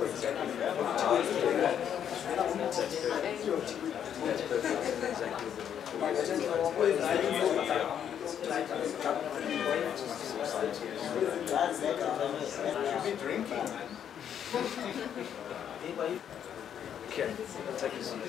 Okay, take a seat.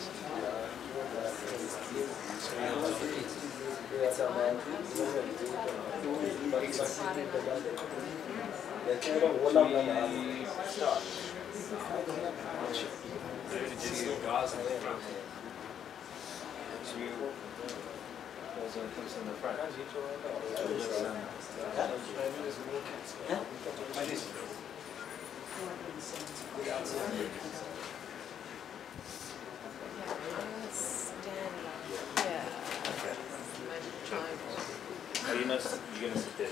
Are you not? You're gonna sit there.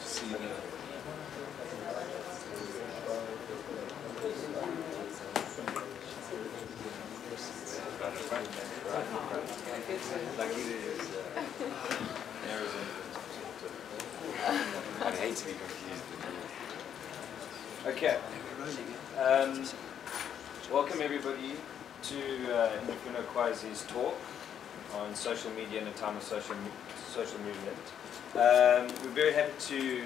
See you there. I'd hate to be confused. Okay. Welcome everybody to Infinite Quasi's talk on social media in a time of social movement. We're very happy to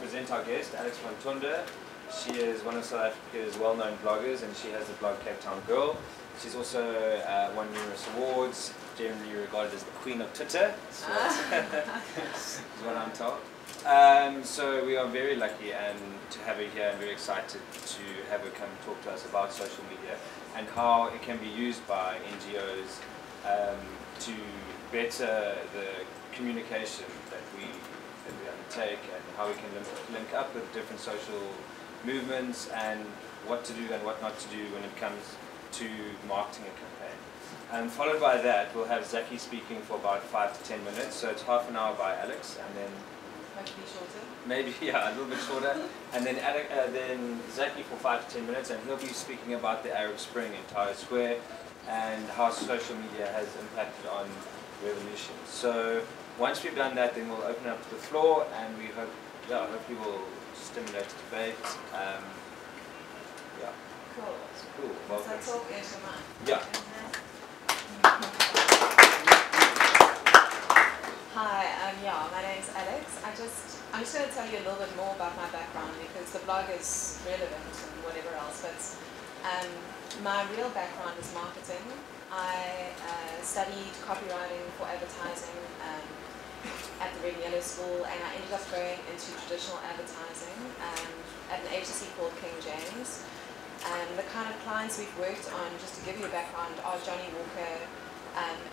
present our guest, Alex van Tonder. She is one of South Africa's well-known bloggers, and she has the blog Tape1 Girl. She's also won numerous awards, generally regarded as the Queen of Twitter. So is what I'm told. So we are very lucky to have her here, and very excited to have her come talk to us about social media and how it can be used by NGOs to better the communication that we undertake, and how we can link up with different social movements and what to do and what not to do when it comes to marketing a campaign. Followed by that, we'll have Zaki speaking for about 5 to 10 minutes, so it's half an hour by Alex, and then hopefully shorter. Maybe, yeah, a little bit shorter. And then then Zaki for 5 to 10 minutes, and he'll be speaking about the Arab Spring in Tahrir Square and how social media has impacted on revolution. So once we've done that, then we'll open up to the floor, and we hope, hopefully we'll stimulate the debate. Yeah. Cool. Cool. Welcome. So talk into mine. Yeah. Hi, my name's Alex. I'm just going to tell you a little bit more about my background, because the blog is relevant and whatever else, but my real background is marketing. I studied copywriting for advertising at the Red and Yellow School, and I ended up going into traditional advertising at an agency called Cam1. The kind of clients we've worked on, just to give you a background, are Johnny Walker,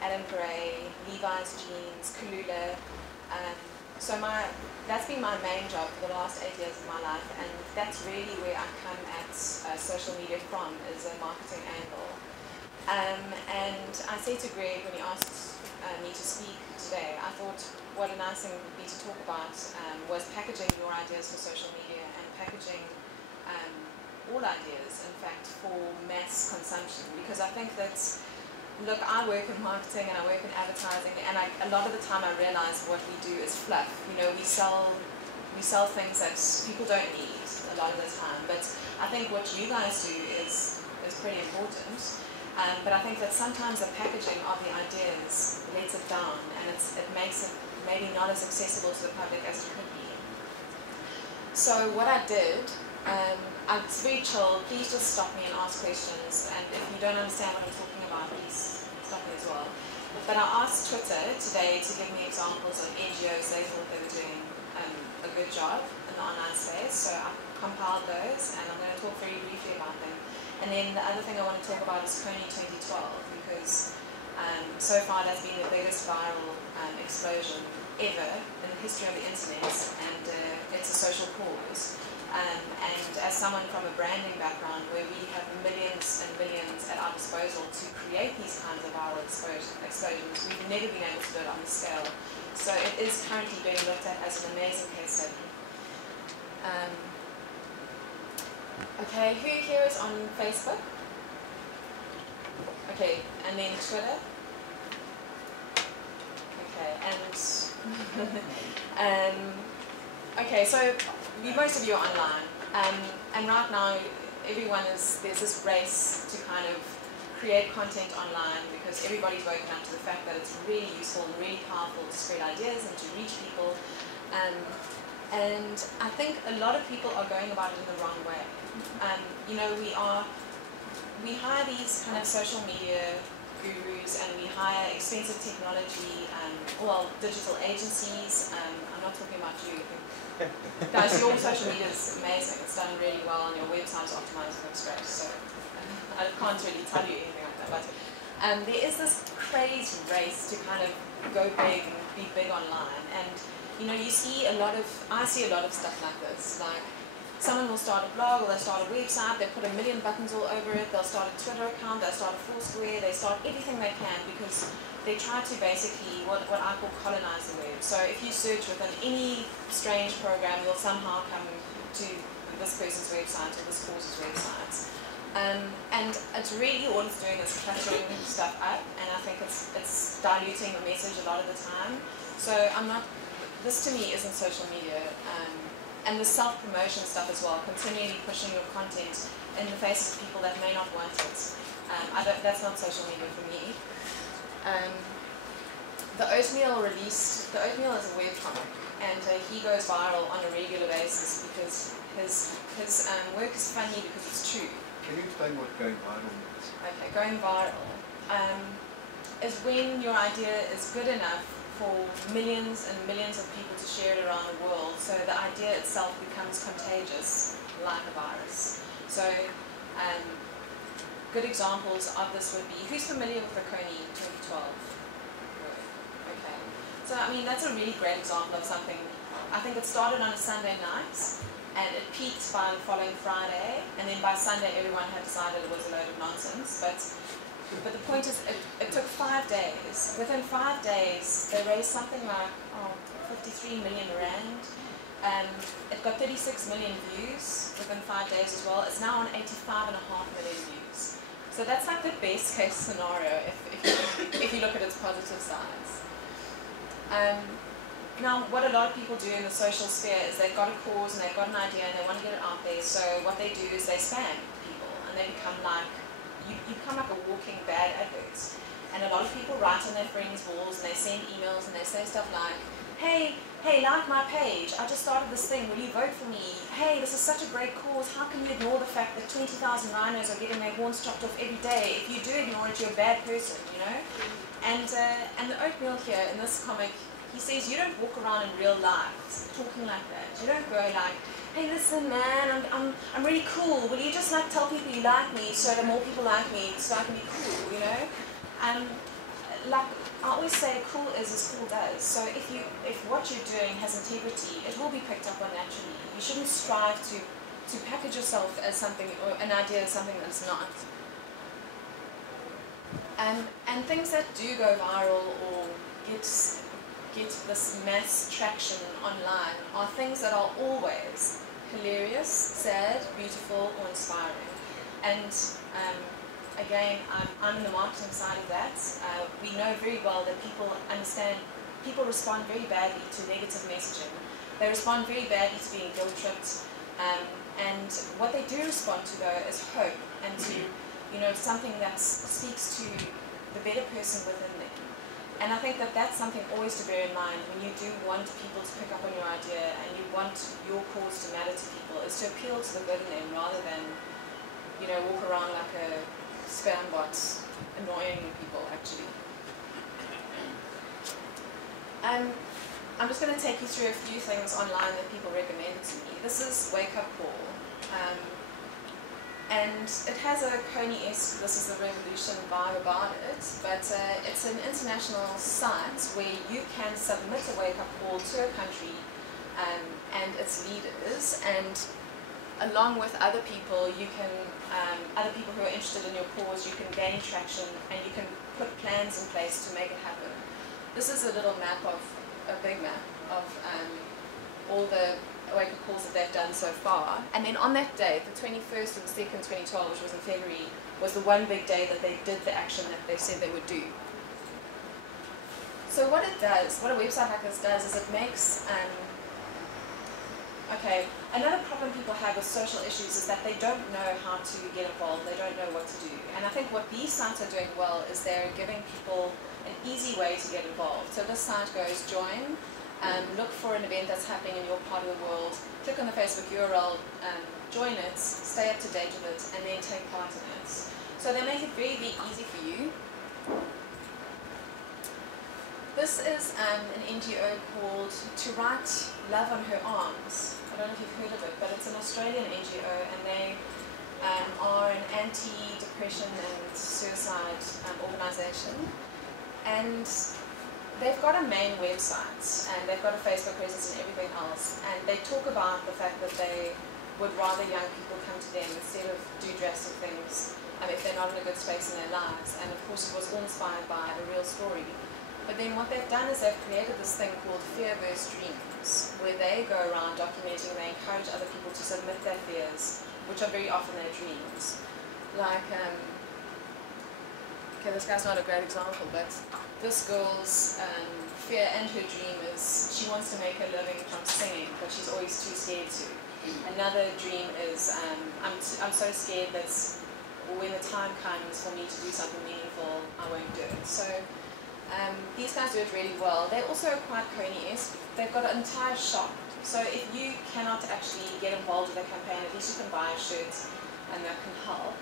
Adam Gray, Levi's Jeans, Kalula. So that's been my main job for the last 8 years of my life, and that's really where I come at social media from, is a marketing angle. And I said to Greg when he asked me to speak today, I thought what a nice thing would be to talk about was packaging your ideas for social media, and packaging all ideas, in fact, for mass consumption. Because I think that, look, I work in marketing and I work in advertising, and a lot of the time I realize what we do is fluff. You know, we sell things that people don't need a lot of the time. But I think what you guys do is pretty important. But I think that sometimes the packaging of the ideas lets it down, and it makes it maybe not as accessible to the public as it could be. So what I did, it's very chill. Please just stop me and ask questions, and if you don't understand what I'm talking about, please stop me as well. But I asked Twitter today to give me examples of NGOs they thought they were doing a good job in the online space, so I compiled those, and I'm going to talk very briefly about them. And then the other thing I want to talk about is Coney 2012, because so far it has been the biggest viral explosion ever in the history of the internet, and it's a social cause. And as someone from a branding background, where we have millions and millions at our disposal to create these kinds of viral explosions, we've never been able to do it on this scale. So it is currently being looked at as an amazing case study. Okay, who here is on Facebook? Okay, and then Twitter? Okay, and okay, so most of you are online, and right now there's this race to kind of create content online because everybody's woken up to the fact that it's really useful and really powerful to spread ideas and to reach people. And I think a lot of people are going about it in the wrong way. You know, we hire these kind of social media gurus and we hire expensive technology, digital agencies. I'm not talking about you. Guys, your social media is amazing. It's done really well and your website's optimized, looks great. So I can't really tell you anything like that. But there is this crazy race to kind of go big and be big online. And you know, I see a lot of stuff like this. Like, someone will start a blog or they'll start a website, they put 1 million buttons all over it, they'll start a Twitter account, they'll start a Foursquare, they start everything they can because they try to basically what I call colonize the web. So if you search within any strange program, you'll somehow come to this person's website or this course's website. And it's really all it's doing is cluttering stuff up, and I think it's diluting the message a lot of the time. So this to me isn't social media. And the self-promotion stuff as well, continually pushing your content in the faces of people that may not want it. That's not social media for me. The Oatmeal is a webcomic, and he goes viral on a regular basis because his work is funny because it's true. Can you explain what going viral is? Okay, going viral is when your idea is good enough for millions and millions of people to share it around the world, so the idea itself becomes contagious, like a virus. So, good examples of this would be, who's familiar with the Coney 2012 work? Okay. So, I mean, that's a really great example of something. I think it started on a Sunday night, and it peaked by the following Friday, and then by Sunday everyone had decided it was a load of nonsense, but the point is, it took 5 days. Within 5 days, they raised something like 53 million rand. It got 36 million views within 5 days as well. It's now on 85.5 million views. So that's like the best case scenario if you look at its positive sides. Now, what a lot of people do in the social sphere is they've got a cause and they've got an idea and they want to get it out there. So what they do is they spam people and they become like, you become like a walking bad advert. And a lot of people write on their friends' walls and they send emails and they say stuff like, hey, like my page, I just started this thing, will you vote for me? Hey, this is such a great cause, how can you ignore the fact that 20,000 rhinos are getting their horns chopped off every day? If you do ignore it, you're a bad person, you know? And the Oatmeal here in this comic, he says you don't walk around in real life talking like that. You don't go like, hey, listen, man, I'm really cool. Will you just like tell people you like me so that more people like me so I can be cool, you know? Like I always say, cool is as cool does. So if what you're doing has integrity, it will be picked up on naturally. You shouldn't strive to package yourself as something or an idea as something that's not. And things that do go viral or get this mass traction online are things that are always hilarious, sad, beautiful, or inspiring. And again, I'm in the marketing side of that. We know very well that people respond very badly to negative messaging. They respond very badly to being guilt-tripped. And what they do respond to, though, is hope and to, something that speaks to the better person within them. And I think that that's something always to bear in mind when you do want people to pick up on your idea and you want your cause to matter to people, is to appeal to the good in them rather than, walk around like a spam bot annoying people, actually. I'm just going to take you through a few things online that people recommend to me. This is Wake Up Call. And it has a Coney-esque, this is the revolution vibe about it, but it's an international site where you can submit a wake-up call to a country and its leaders, and along with other people, you can, other people who are interested in your cause, you can gain traction and you can put plans in place to make it happen. This is a little map of, a big map of all the wake-up calls that they've done so far. And then on that day, the 21st of the 2nd, 2012, which was in February, was the one big day that they did the action that they said they would do. So what it does, what a website like this does, is it makes Okay, another problem people have with social issues is that they don't know how to get involved, they don't know what to do. And I think what these sites are doing well is they're giving people an easy way to get involved. So this site goes join, look for an event that's happening in your part of the world, click on the Facebook URL, join it, stay up to date with it, and then take part in it. So they make it very, very easy for you. This is an NGO called To Write Love on Her Arms. I don't know if you've heard of it, but it's an Australian NGO, and they are an anti-depression and suicide organisation. And they've got a main website, and they've got a Facebook presence and everything else. And they talk about the fact that they would rather young people come to them instead of do drastic things if they're not in a good space in their lives. And of course, it was all inspired by a real story. But then what they've done is they've created this thing called Fear-Verse Dreams, where they go around documenting, they encourage other people to submit their fears, which are very often their dreams. Like, okay, this guy's not a great example, but this girl's fear and her dream is she wants to make a living from singing, but she's always too scared to. Another dream is I'm so scared that when the time comes for me to do something meaningful, I won't do it. So these guys do it really well. They're also quite Coney-esque. They've got an entire shop. So if you cannot actually get involved with the campaign, at least you can buy a shirt and that can help.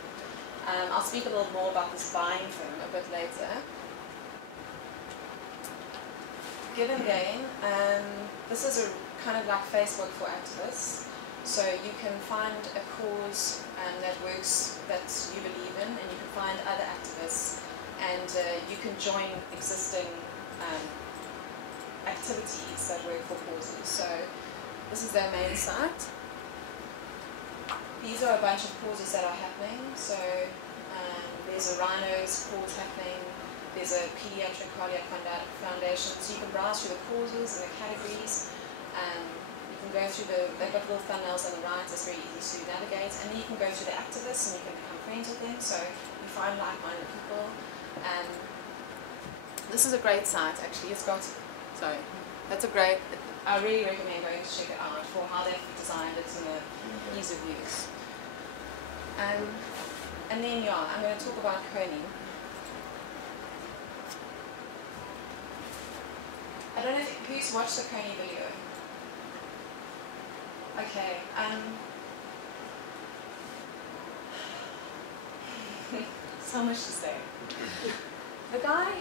I'll speak a little more about this buying thing a bit later. Give and Gain. This is a kind of like Facebook for activists. So you can find a cause that works, that you believe in, and you can find other activists, and you can join existing activities that work for causes. So this is their main site. These are a bunch of causes that are happening. So there's a rhinos cause happening. There's a pediatric cardiac foundation. So you can browse through the causes and the categories. You can go through they've got little thumbnails on the right. It's very easy to navigate. And then you can go through the activists and you can become friends with them. So you find like-minded people. This is a great site actually. It's got, sorry, that's a great, I really recommend going to check it out for how they've designed it and the ease of use. And then yeah, I'm going to talk about Coney. I don't know who's watched the Coney video. Okay, so much to say. The guy,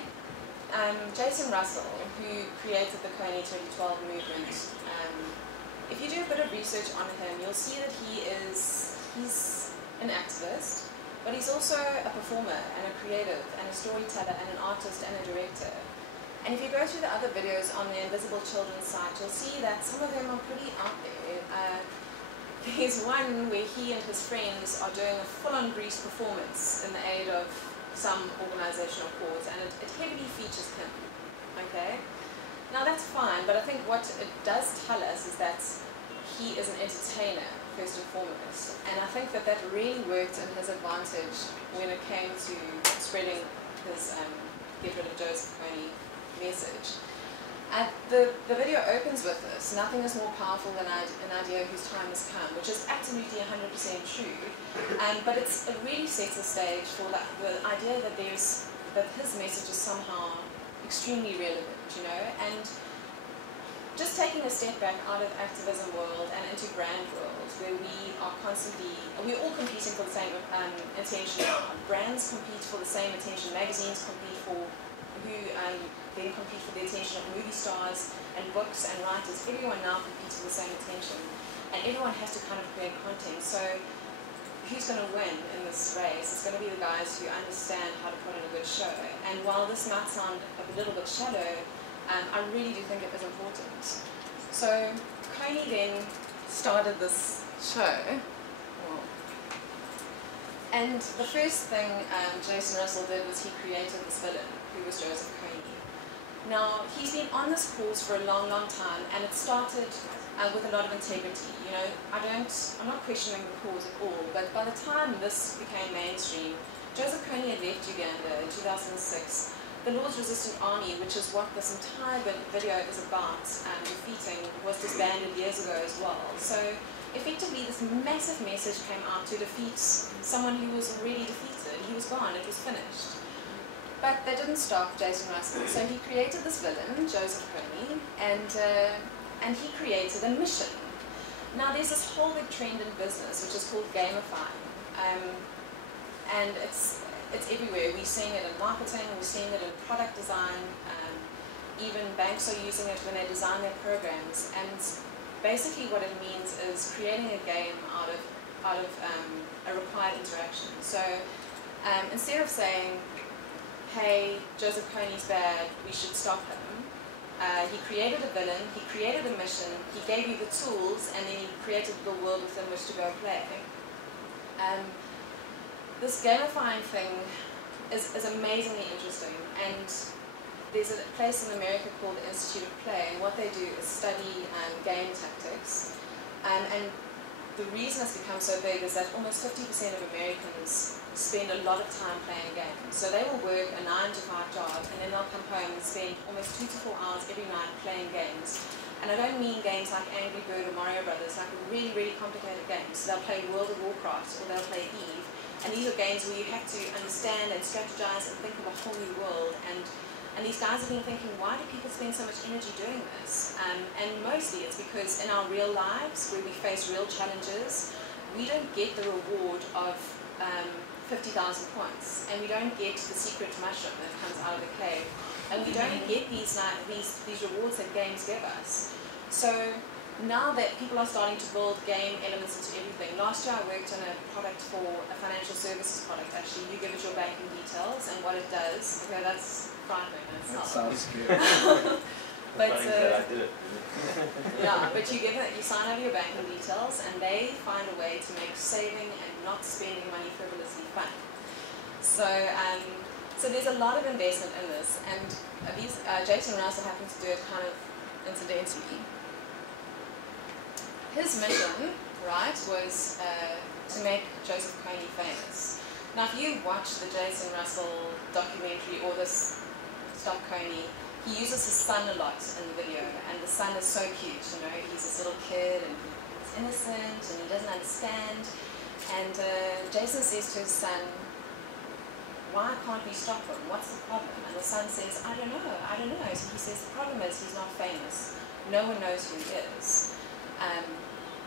Jason Russell, who created the Coney 2012 movement, if you do a bit of research on him, you'll see that he's an activist, but he's also a performer and a creative and a storyteller and an artist and a director. And if you go through the other videos on the Invisible Children's site, you'll see that some of them are pretty out there. There's one where he and his friends are doing a full-on Grease performance in the aid of some organizational cause, and it heavily features him. Okay? Now that's fine, but I think what it does tell us is that he is an entertainer, first and foremost. And I think that really worked in his advantage when it came to spreading his Get Rid of Joseph Coney message. The video opens with this: nothing is more powerful than an idea whose time has come, which is absolutely 100% true. But it really sets the stage for the idea that his message is somehow extremely relevant, you know. And just taking a step back out of activism world and into brand world, where we're all competing for the same attention. Brands compete for the same attention. Magazines compete for then compete for the attention of movie stars and books and writers. Everyone now competes for the same attention, and everyone has to kind of create content. So who's going to win in this race? It's going to be the guys who understand how to put on a good show. And while this might sound a little bit shallow, I really do think it is important. So Coney then started this show. And the first thing Jason Russell did was he created this villain, who was Joseph Coney. Now, he's been on this cause for a long, long time, and it started with a lot of integrity. You know, I'm not questioning the cause at all, but by the time this became mainstream, Joseph Coney had left Uganda in 2006 the Lord's Resistant Army, which is what this entire video is about, defeating, was disbanded years ago as well. So effectively this massive message came out to defeat someone who was already defeated. He was gone, it was finished. But they didn't stop Jason Russell, so he created this villain, Joseph Kony, and he created a mission. Now there's this whole big trend in business which is called gamifying, and it's everywhere. We're seeing it in marketing, we're seeing it in product design, even banks are using it when they design their programs, and basically what it means is creating a game out of a required interaction. So instead of saying, hey, Joseph Kony's bad, we should stop him, he created a villain, he created a mission, he gave you the tools, and then he created the world within which to go play. This gamifying thing is amazingly interesting, and there's a place in America called the Institute of Play, and what they do is study game tactics. And the reason it's become so big is that almost 50% of Americans spend a lot of time playing games. So they will work a 9-to-5 job, and then they'll come home and spend almost 2 to 4 hours every night playing games. And I don't mean games like Angry Bird or Mario Brothers, like really, really complicated games. So they'll play World of Warcraft, or they'll play Eve. And these are games where you have to understand and strategize and think of a whole new world. And these guys have been thinking, why do people spend so much energy doing this? And mostly it's because in our real lives, where we face real challenges, we don't get the reward of 50,000 points, and we don't get the secret mushroom that comes out of the cave, and we don't get these rewards that games give us. So now that people are starting to build game elements into everything, last year I worked on a product for a financial services product. Actually, you give it your banking details, and what it does. Okay, that's frightening. That sounds good. I But did it. yeah, but you sign over your banking details, and they find a way to make saving and not spending money frivolously fun. So, so there's a lot of investment in this, and Jason Russell happened to do it kind of incidentally. His mission, right, was to make Joseph Kony famous. Now, if you watch the Jason Russell documentary or this Stop Kony, he uses his son a lot in the video, and the son is so cute, you know, he's this little kid, and he's innocent, and he doesn't understand, and Jason says to his son, why can't we stop him? What's the problem? And the son says, I don't know. So he says, the problem is he's not famous. No one knows who he is.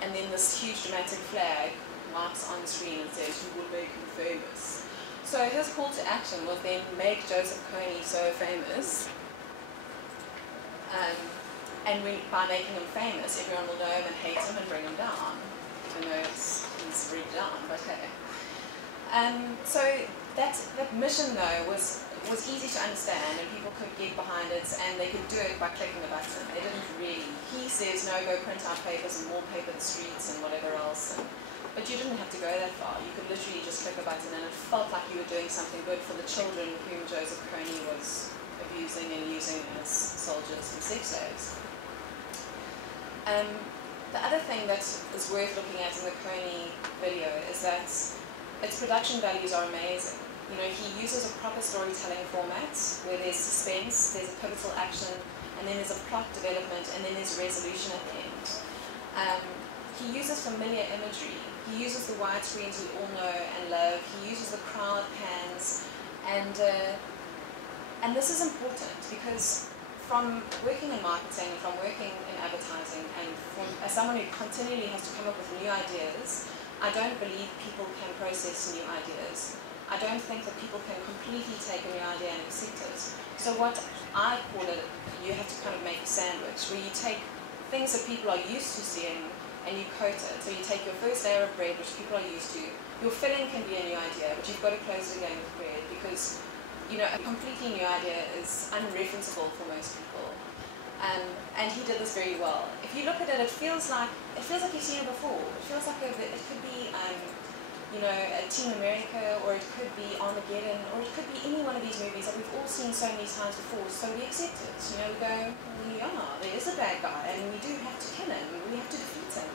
And then this huge dramatic flag marks on the screen and says, we will make him famous. So his call to action was then make Joseph Kony so famous. And by making him famous, everyone will know him and hate him and bring him down. Even though he's rigged down, but hey. So that mission though was easy to understand, and people could get behind it, and they could do it by clicking a button. They didn't really. He says, no, go print out papers and wallpaper the streets and whatever else. But you didn't have to go that far. You could literally just click a button, and it felt like you were doing something good for the children whom Joseph Kony was abusing and using as soldiers and sex slaves. The other thing that is worth looking at in the Kony video is that its production values are amazing. You know, he uses a proper storytelling format where there's suspense, there's a pivotal action, and then there's a plot development, and then there's resolution at the end. He uses familiar imagery. He uses the widescreens we all know and love. He uses the crowd pans, and this is important because from working in marketing, from working in advertising, and as someone who continually has to come up with new ideas, I don't believe people can process new ideas. I don't think that people can completely take a new idea and accept it. So what I call it, you have to kind of make a sandwich, where you take things that people are used to seeing and you coat it. So you take your first layer of bread, which people are used to. Your filling can be a new idea, but you've got to close it again with bread because, you know, a completely new idea is unreferenceable for most people. And he did this very well. If you look at it, it feels like you've seen it before. It feels like it could be, you know, a Team America, or it could be Armageddon, or it could be any one of these movies that we've all seen so many times before. So we accept it. You know, we go, well, yeah, there is a bad guy, and we do have to kill him. We have to defeat him.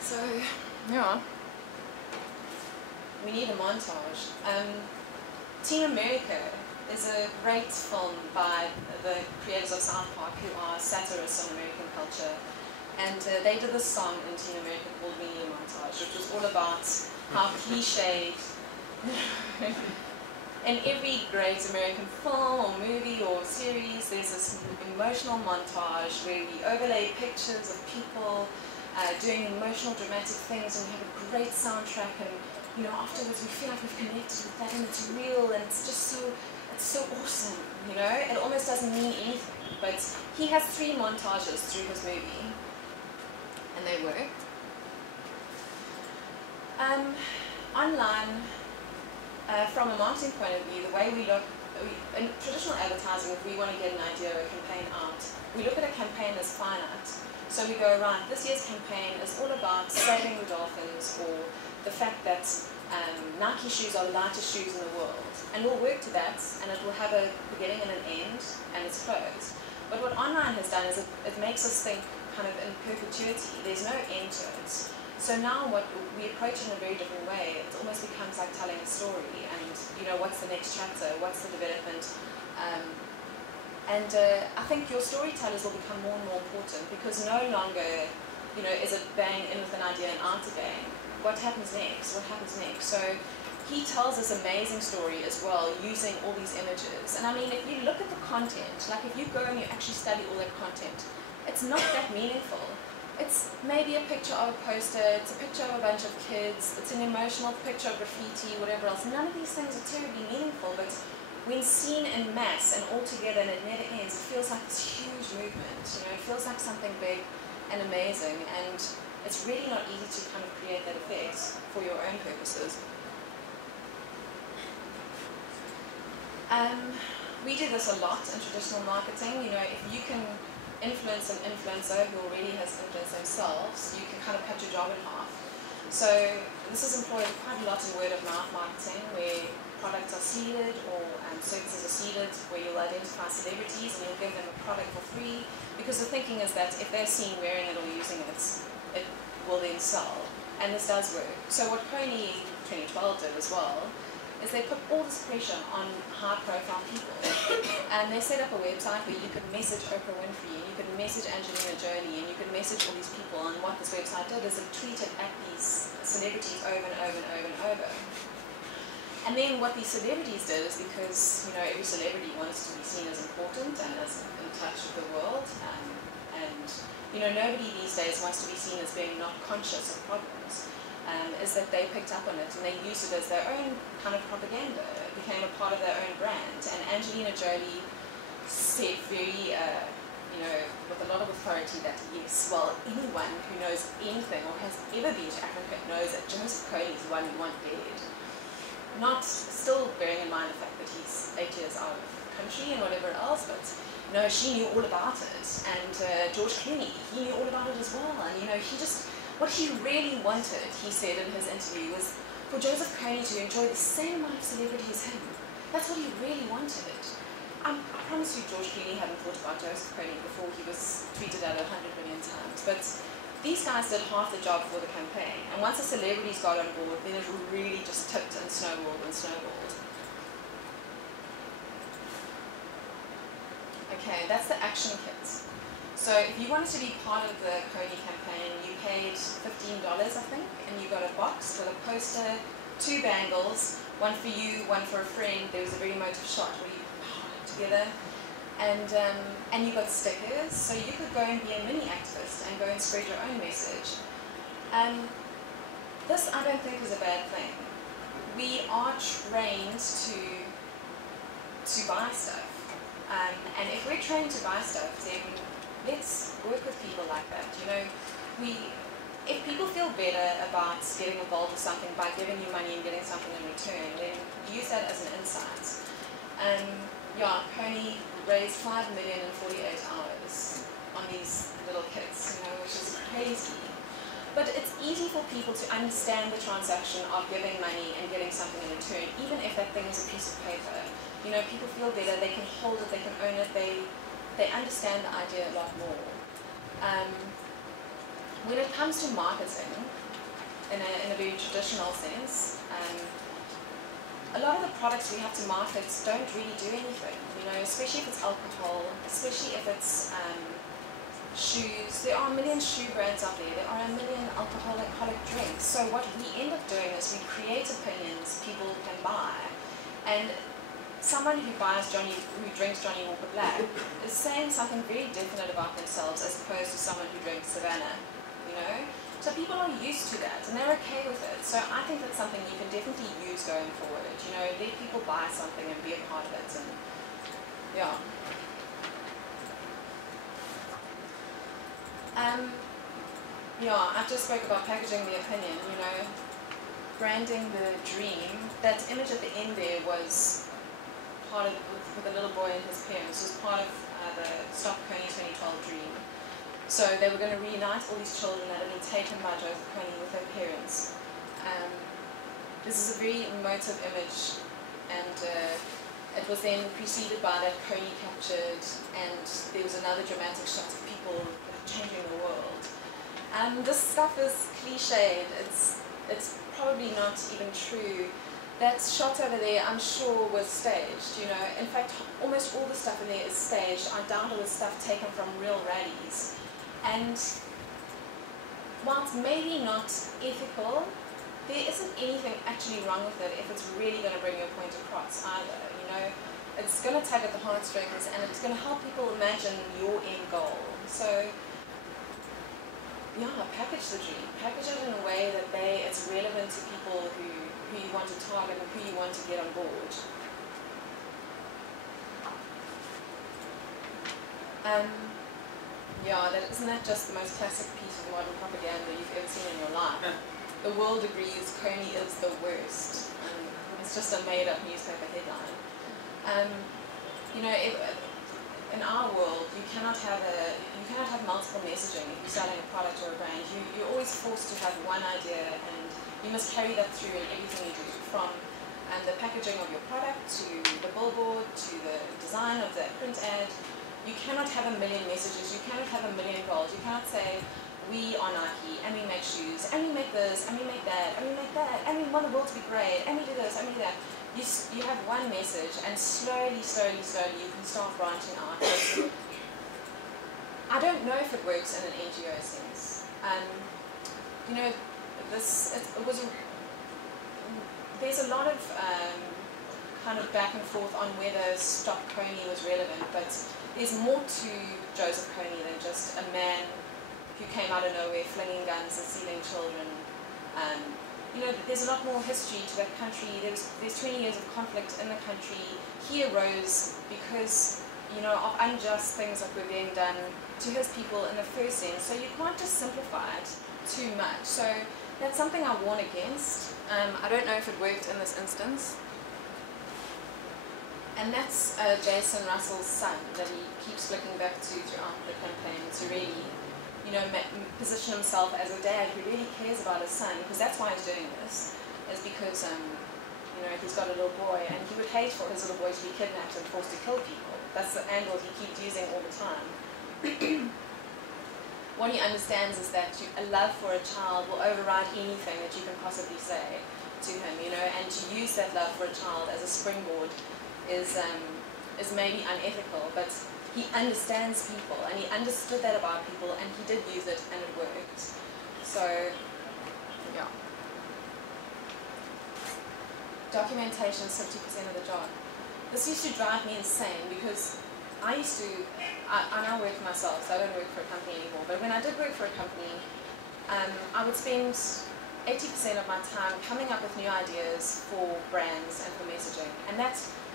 So yeah, we need a montage. Team America there's a great film by the creators of South Park who are satirists on American culture. And they did this song in Teen America called Media Montage, which was all about how cliche in every great American film or movie or series, there's this emotional montage where we overlay pictures of people doing emotional, dramatic things, and we have a great soundtrack, and afterwards we feel like we've connected with that, and it's real, and it's just it's so awesome, It almost doesn't mean anything, but he has 3 montages through his movie, and they work. Online, from a marketing point of view, the way we look, in traditional advertising, if we want to get an idea or a campaign out, we look at a campaign as finite. So we go, right, this year's campaign is all about saving the dolphins, or the fact that Nike shoes are the lightest shoes in the world. And we'll work to that, and it will have a beginning and an end, and it's closed. But what online has done is it makes us think kind of in perpetuity. There's no end to it. So now what we approach in a very different way. It almost becomes like telling a story, and what's the next chapter, what's the development. I think your storytellers will become more and more important, because no longer is it bang in with an idea and out again. What happens next? What happens next? So he tells this amazing story as well, using all these images. And I mean, if you look at the content, like if you go and you actually study all that content, it's not that meaningful. It's maybe a picture of a poster, it's a picture of a bunch of kids, it's an emotional picture of graffiti, whatever else. None of these things are terribly meaningful, but when seen in mass and all together and it never ends, it feels like this huge movement. It feels like something big and amazing, and it's really not easy to kind of create that effect for your own purposes. We do this a lot in traditional marketing. If you can influence an influencer who already has influenced themselves, you can kind of cut your job in half. So this is employed quite a lot in word of mouth marketing, where products are seeded or services are seeded, where you'll identify celebrities and you'll give them a product for free, because the thinking is that if they're seen wearing it or using it, it will then sell. And this does work. So what Coney 2012 did as well is they put all this pressure on high-profile people, and they set up a website where you could message Oprah Winfrey, and you could message Angelina Jolie, and you could message all these people. And what this website did is it tweeted at these celebrities over and over and over and over. And then what these celebrities did is, because every celebrity wants to be seen as important and as in touch with the world, and nobody these days wants to be seen as being not conscious of problems. Is that they picked up on it and they used it as their own kind of propaganda. It became a part of their own brand. And Angelina Jolie said very, with a lot of authority that yes, well, anyone who knows anything or has ever been to Africa knows that Joseph Kony is the one we want dead. Not still bearing in mind the fact that he's 8 years out of the country and whatever else, but no, she knew all about it. And George Clooney, he knew all about it as well. And what he really wanted, he said in his interview, was for Joseph Kony to enjoy the same amount of celebrity as him. That's what he really wanted. I promise you George Clooney hadn't thought about Joseph Kony before he was tweeted at 100 million times. But these guys did half the job for the campaign. And once the celebrities got on board, then it really just tipped and snowballed and snowballed. Okay, that's the action kit. So if you wanted to be part of the Kony campaign, you paid $15, I think, and you got a box with a poster, 2 bangles, one for you, one for a friend. There was a very emotive shot where you put it together, and you got stickers, so you could go and be a mini activist and go and spread your own message. This I don't think is a bad thing. We are trained to buy stuff, and if we're trained to buy stuff, then let's work with people like that. If people feel better about getting involved with something by giving you money and getting something in return, then use that as an insight. Kony raised $5 million in 48 hours on these little kits, which is crazy. But it's easy for people to understand the transaction of giving money and getting something in return, even if that thing is a piece of paper. People feel better, they can hold it, they can own it, they understand the idea a lot more. When it comes to marketing, in a very traditional sense, a lot of the products we have to market don't really do anything, you know, especially if it's alcohol, especially if it's shoes. There are a million shoe brands out there. There are a million alcoholic drinks. So what we end up doing is we create opinions people can buy. And someone who drinks Johnny Walker Black is saying something very definite about themselves as opposed to someone who drinks Savannah, you know? So people are used to that and they're okay with it. So I think that's something you can definitely use going forward. You know, let people buy something and be a part of it. And yeah. I just spoke about packaging the opinion, you know, branding the dream. That image at the end there was part of, with a little boy and his parents, was part of the Stop Coney 2012 dream. So they were going to reunite all these children that had been taken by Joseph Coney with their parents. This is a very emotive image, and it was then preceded by that Coney captured, and there was another dramatic shot of people changing the world. This stuff is cliched. It's probably not even true. That shot over there, I'm sure, was staged. You know, in fact, almost all the stuff in there is staged. I doubt it was stuff taken from real rallies. And whilst maybe not ethical, there isn't anything actually wrong with it if it's really going to bring your point across either. You know, it's going to tug at the heartstrings and it's going to help people imagine your end goal. So, yeah, package the dream. Package it in a way that it's relevant to people who you want to target and who you want to get on board. Isn't that just the most classic piece of modern propaganda you've ever seen in your life? The world agrees Coney is the worst. It's just a made-up newspaper headline. You know, in our world, you cannot have multiple messaging if you're selling a product or a brand. You're always forced to have one idea, and you must carry that through in everything you do, from the packaging of your product to the billboard to the design of the print ad. You cannot have a million messages. You cannot have a million goals. You cannot say, we are Nike, and we make shoes, and we make this, and we make that, and we make that, and we want the world to be great, and we do this, and we do that. You have one message, and slowly you can start branching out. I don't know if it works in an NGO sense. You know, there's a lot of kind of back and forth on whether Stop Coney was relevant, but there's more to Joseph Coney than just a man who came out of nowhere flinging guns and stealing children. You know, there's a lot more history to that country. There's 20 years of conflict in the country. He arose because, you know, of unjust things that were being done to his people in the first sense. So you can't just simplify it too much. So that's something I warn against. I don't know if it worked in this instance. And that's Jason Russell's son that he keeps looking back to throughout the campaign to really, you know, position himself as a dad who really cares about his son, because that's why he's doing this, is because, you know, he's got a little boy, and he would hate for his little boy to be kidnapped and forced to kill people. That's the angle he keeps using all the time. What he understands is that a love for a child will override anything that you can possibly say to him, you know, and to use that love for a child as a springboard is maybe unethical, but he understands people, and he understood that about people, and he did use it, and it worked. So, yeah. Documentation is 50% of the job. This used to drive me insane, because I now work for myself, so I don't work for a company anymore, but when I did work for a company, I would spend 80% of my time coming up with new ideas for brands and for messaging, and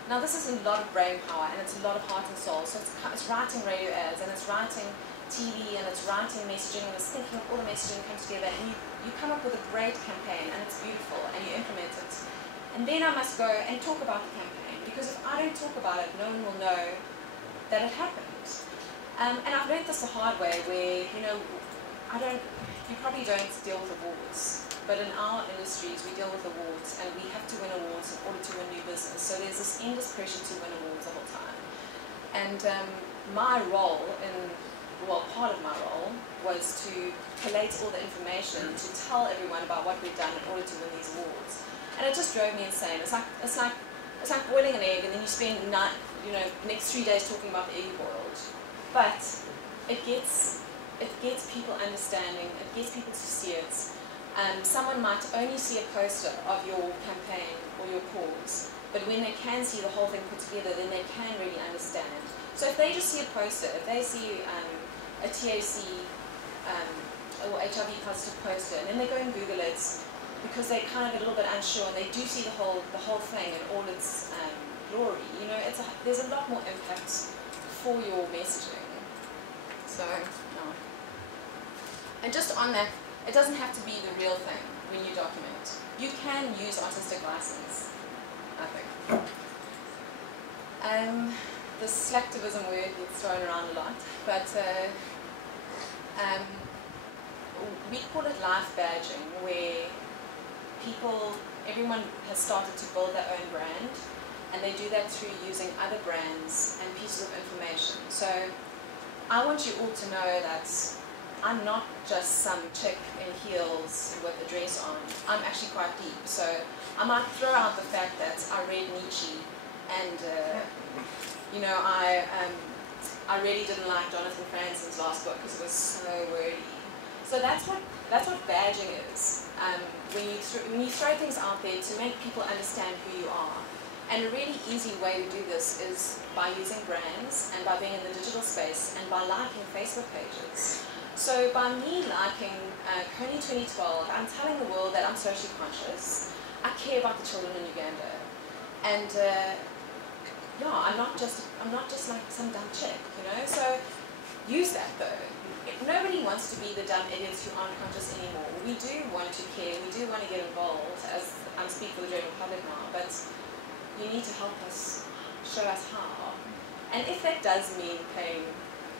now this is a lot of brain power, and it's a lot of heart and soul. So it's writing radio ads, and it's writing TV, and it's writing messaging, and it's thinking of all the messaging comes together, and you come up with a great campaign, and it's beautiful, and you implement it. And then I must go and talk about the campaign, because if I don't talk about it, no one will know that it happened. And I've learned this the hard way, where, you know, you probably don't deal with awards. But in our industries, we deal with awards, and we have to win awards in order to win new business. So there's this endless pressure to win awards the whole time. And my role part of my role was to collate all the information to tell everyone about what we've done in order to win these awards. And it just drove me insane. It's like boiling an egg, and then you spend next 3 days talking about the egg you boiled. But it gets people understanding. It gets people to see it. Someone might only see a poster of your campaign or your cause, but when they can see the whole thing put together, then they can really understand. So if they just see a poster, if they see a TAC or HIV positive poster, and then they go and Google it because they're kind of a little bit unsure, and they do see the whole thing in all its glory, there's a lot more impact for your messaging. So, no. And just on that, it doesn't have to be the real thing when you document. You can use artistic license, I think. The slacktivism word gets thrown around a lot, but we call it life badging, where everyone has started to build their own brand, and they do that through using other brands and pieces of information. So I want you all to know that I'm not just some chick in heels with a dress on. I'm actually quite deep. So I might throw out the fact that I read Nietzsche, and I really didn't like Jonathan Franzen's last book because it was so wordy. So that's what badging is. When you throw things out there to make people understand who you are. And a really easy way to do this is by using brands, and by being in the digital space, and by liking Facebook pages. So by me liking Coney 2012, I'm telling the world that I'm socially conscious. I care about the children in Uganda, and I'm not just like some dumb chick, So use that though. Nobody wants to be the dumb idiots who aren't conscious anymore. We do want to care. We do want to get involved. As I'm speaking for the general public now, but you need to help us, show us how. And if that does mean paying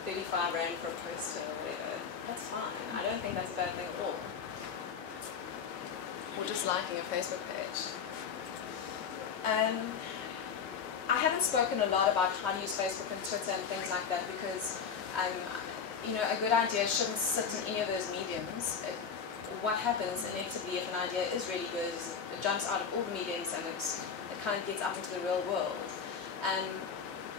35 Rand for a poster or whatever, that's fine. I don't think that's a bad thing at all. Or just liking a Facebook page. I haven't spoken a lot about how to use Facebook and Twitter and things like that because, a good idea shouldn't sit in any of those mediums. What happens inevitably if an idea is really good is it jumps out of all the mediums and it kind of gets up into the real world.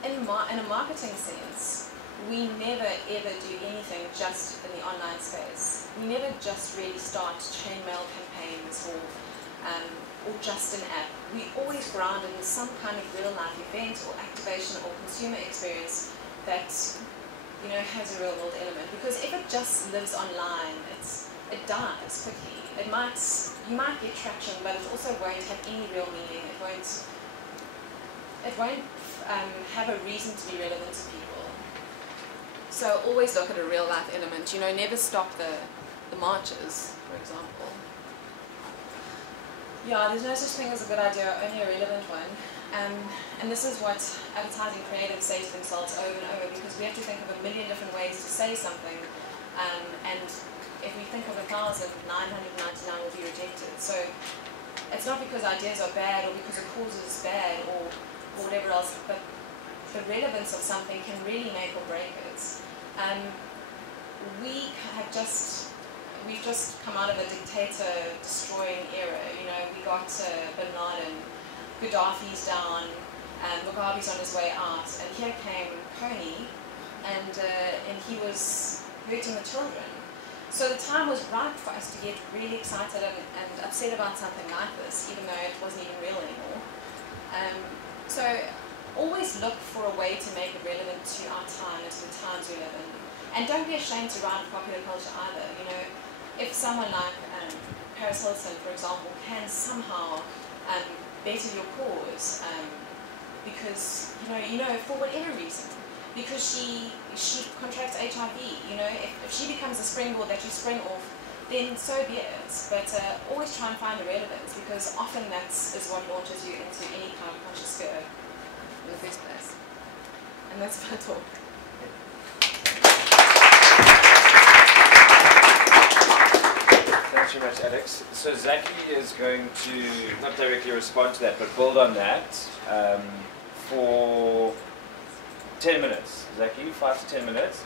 In a marketing sense, we never ever do anything just in the online space. We never just really start chainmail campaigns or just an app. We always ground in some kind of real life event or activation or consumer experience that has a real world element. Because if it just lives online, it dies quickly. You might get traction, but it also won't have any real meaning. It won't have a reason to be relevant to people. So always look at a real life element. Never stop the marches, for example. Yeah, there's no such thing as a good idea, only a relevant one. And this is what advertising creatives say to themselves over and over, because we have to think of a million different ways to say something. And if we think of 1,999 will be rejected. So it's not because ideas are bad or because a cause is bad or whatever else, but the relevance of something can really make or break it. We've just come out of a dictator-destroying era. We got Bin Laden, Gaddafi's down, Mugabe's on his way out, and here came Coney, and he was hurting the children. So the time was right for us to get really excited and upset about something like this, even though it wasn't even real anymore. So always look for a way to make it relevant to our time and to the times we live in. And don't be ashamed to write popular culture either. If someone like Paris Hilton, for example, can somehow better your cause because, for whatever reason, because she contracts HIV, if she becomes a springboard that you spring off, then so be it. But always try and find the relevance, because often that is what launches you into any kind of conscious sphere in the first place. And that's my talk. Thanks very much, Alex. So Zaki is going to not directly respond to that, but build on that for 10 minutes. Zaki, 5 to 10 minutes.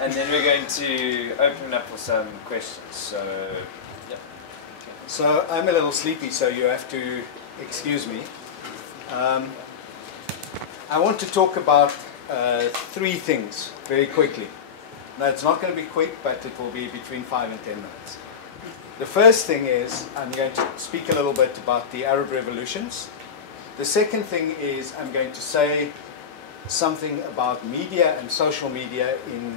and then we're going to open up for some questions. So, yeah. So I'm a little sleepy, so you have to excuse me. I want to talk about 3 things very quickly. Now, it's not going to be quick, but it will be between 5 and 10 minutes. The first thing is I'm going to speak a little bit about the Arab revolutions. The second thing is I'm going to say something about media and social media in